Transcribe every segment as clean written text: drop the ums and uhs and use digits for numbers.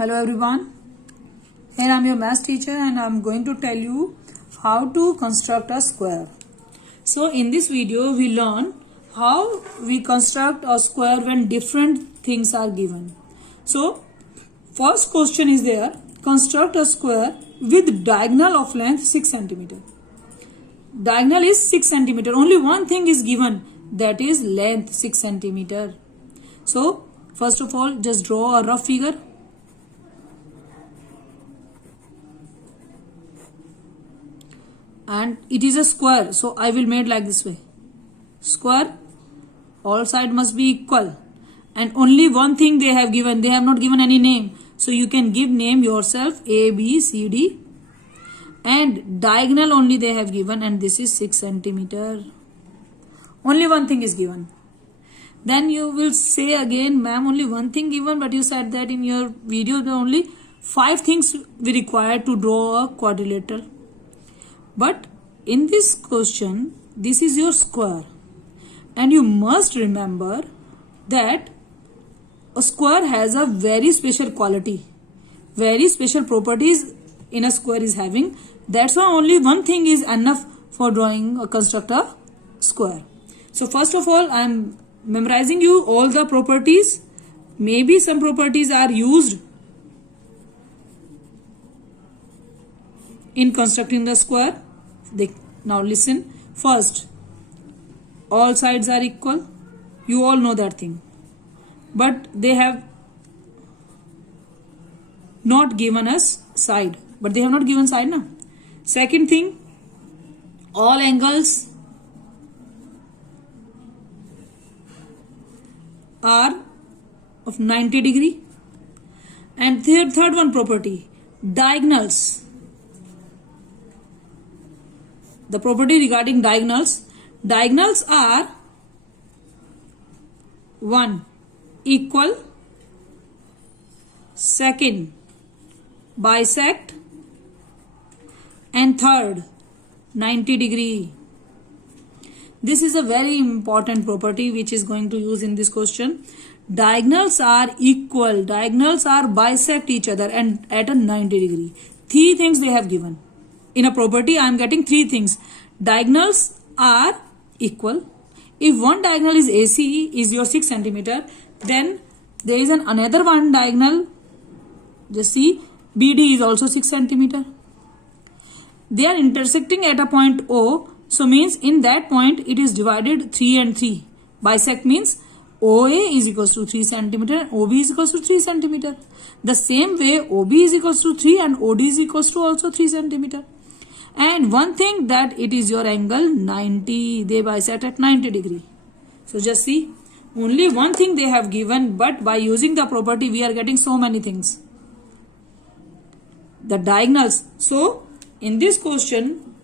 Hello everyone, here I am your math teacher and I am going to tell you how to construct a square. So in this video we learn how we construct a square when different things are given. So first question is there, construct a square with diagonal of length 6 cm. Diagonal is 6 cm, only one thing is given, that is length 6 cm. So first of all just draw a rough figure. And it is a square, so I will make like this way. Square, all sides must be equal, and only one thing they have given, they have not given any name, so you can give name yourself, A, B, C, D, and diagonal only they have given, and this is 6 cm. Only one thing is given. Then you will say again, ma'am, only one thing given, but you said that in your video there are only 5 things we require to draw a quadrilateral. But in this question, this is your square, and you must remember that a square has a very special quality, very special properties in a square is having. That's why only one thing is enough for drawing or construct a square. So first of all, I am memorizing you all the properties. Maybe some properties are used in constructing the square. Now listen. First, all sides are equal. You all know that thing, but they have not given us side, but they have not given side now. Second thing, all angles are of 90 degree. And third one property, diagonals. The property regarding diagonals, diagonals are 1 equal, second bisect, and third 90 degree. This is a very important property which is going to use in this question. Diagonals are equal, diagonals are bisect each other and at a 90 degree. 3 things they have given. In a property, I am getting 3 things. Diagonals are equal. If one diagonal is AC, is your 6 cm, then there is another one diagonal. Just see, BD is also 6 cm. They are intersecting at a point O. So means in that point, it is divided 3 and 3. Bisect means OA is equals to 3 cm and OB is equals to 3 cm. The same way, OB is equals to 3 and OD is equals to also 3 cm. And one thing, that it is your angle 90. They bisect at 90 degree. So just see, only one thing they have given, but by using the property we are getting so many things. The diagonals. So in this question,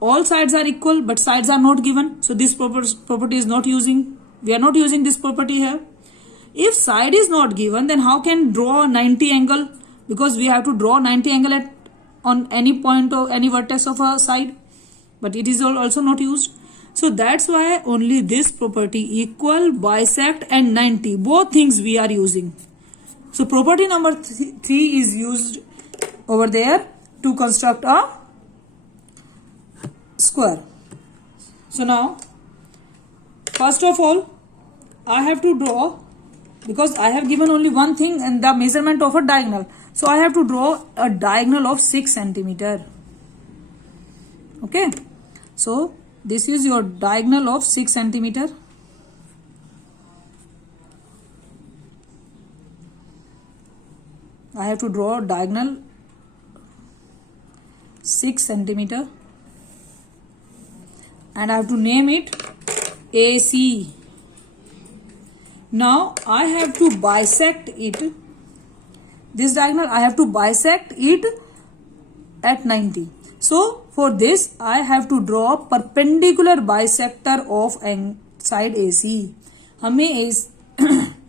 all sides are equal, but sides are not given. So this property is not using. We are not using this property here. If side is not given, then how can draw 90 angle? Because we have to draw 90 angle on any point or any vertex of a side, but it is also not used. So that's why only this property, equal, bisect, and 90, both things we are using. So property number 3 is used over there to construct a square. So now, first of all, I have to draw, because I have given only one thing and the measurement of a diagonal. So I have to draw a diagonal of 6 cm. Okay. So this is your diagonal of 6 cm. I have to draw a diagonal 6 cm. And I have to name it AC. Now I have to bisect it. This diagonal, I have to bisect it at 90. So for this, I have to draw perpendicular bisector of side AC.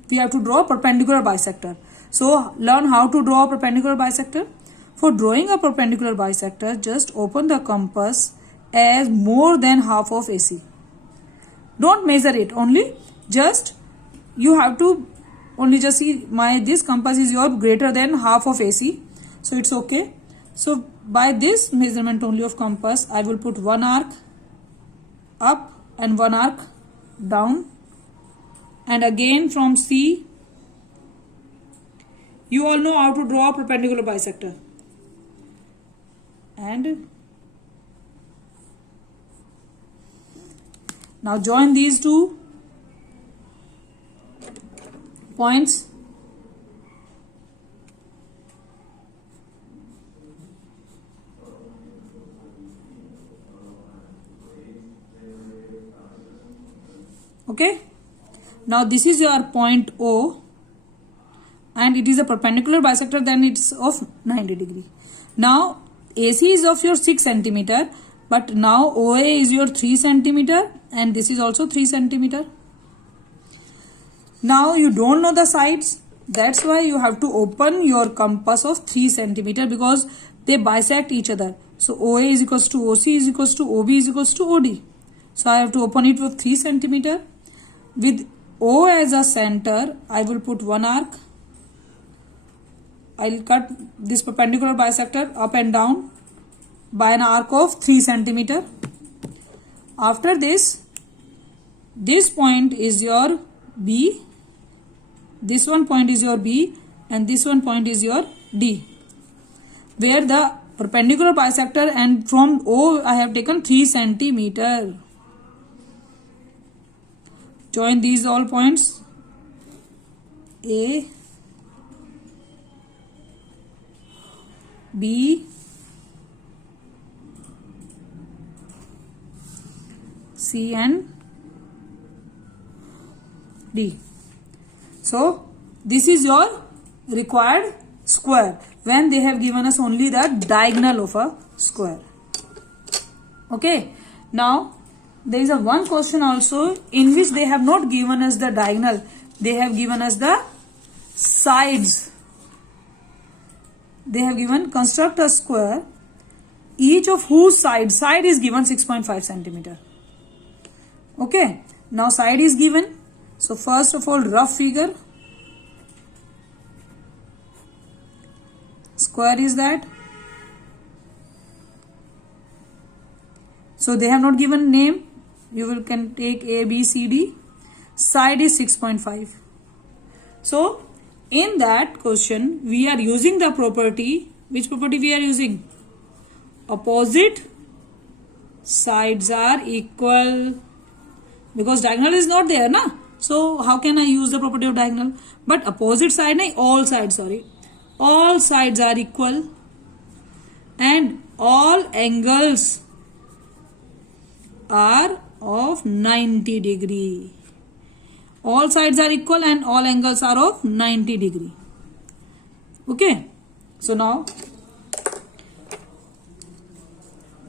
We have to draw perpendicular bisector. So learn how to draw a perpendicular bisector. For drawing a perpendicular bisector, just open the compass as more than half of AC. Don't measure it, only just you have to only just see this compass is your greater than half of AC, so it's okay. So by this measurement only of compass, I will put one arc up and one arc down, and again from C, you all know how to draw a perpendicular bisector, and now join these two points. Okay, now this is your point O, and it is a perpendicular bisector, then it's of 90 degree. Now AC is of your 6 centimeter, but now OA is your 3 centimeter, and this is also 3 centimeter. Now you don't know the sides, that's why you have to open your compass of 3 centimeter, because they bisect each other. So OA is equals to OC is equals to OB is equals to OD. So I have to open it with 3 centimeter. With O as a center, I will put one arc. I'll cut this perpendicular bisector up and down by an arc of 3 centimeter. After this point is your B, this one point is your B, and this one point is your D, where the perpendicular bisector, and from O I have taken 3 centimeter. Join these all points, A, B, C and D. So this is your required square when they have given us only the diagonal of a square. Okay, now there is a one question also in which they have not given us the diagonal, they have given us the sides. They have given construct a square, each of whose side is given 6.5 centimeter. Okay, now side is given. So first of all, rough figure, square is that. So they have not given name, you can take A, B, C, D. Side is 6.5. So in that question we are using the property, which property we are using? Opposite sides are equal, because diagonal is not there na. So how can I use the property of diagonal? But opposite side nahi, all sides, sorry, all sides are equal, and all angles are of 90 degree. All sides are equal and all angles are of 90 degree. Okay, so now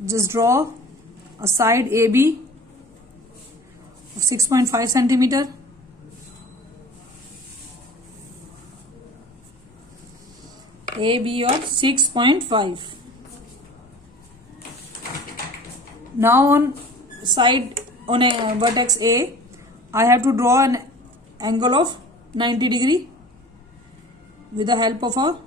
just draw a side AB of 6.5 centimeter. AB of 6.5. Now on side, on a vertex A, I have to draw an angle of 90 degree with the help of a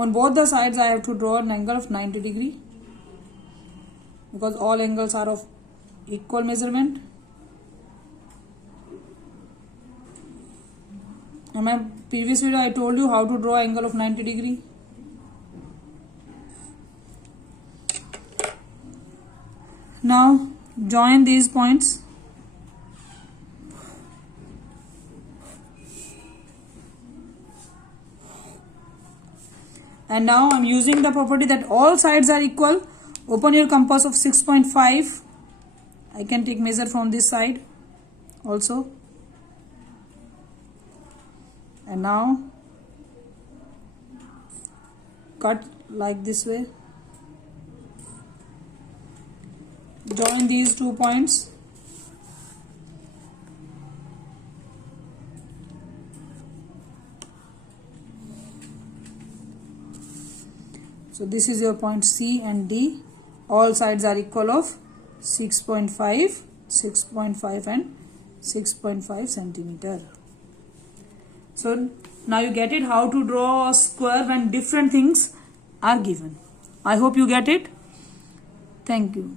on both the sides I have to draw an angle of 90 degree, because all angles are of equal measurement. In my previous video I told you how to draw angle of 90 degree. Now join these points. And now I am using the property that all sides are equal. Open your compass of 6.5. I can take measure from this side also. And now cut like this way. Join these 2 points. So this is your point C and D. All sides are equal of 6.5, 6.5 and 6.5 centimeter. So now you get it how to draw a square when different things are given. I hope you get it. Thank you.